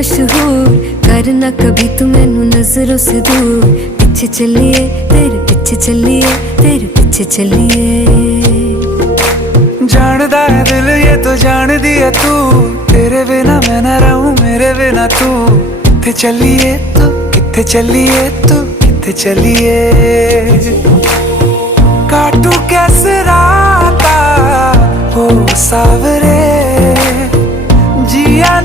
मशहूर, करना कभी तू मैनू नजरों से दूर। पीछे चलिए तेरे पीछे चलिए, तेरे पीछे चलिए। जानदा है दिल ये तो जान दिया तू, तेरे बिना मैं ना रहूं मेरे बिना तू। किथे चलिए तू, किथे चलिए तू, किथे चलिए। काटू कैसे राता हो सावरे, जिया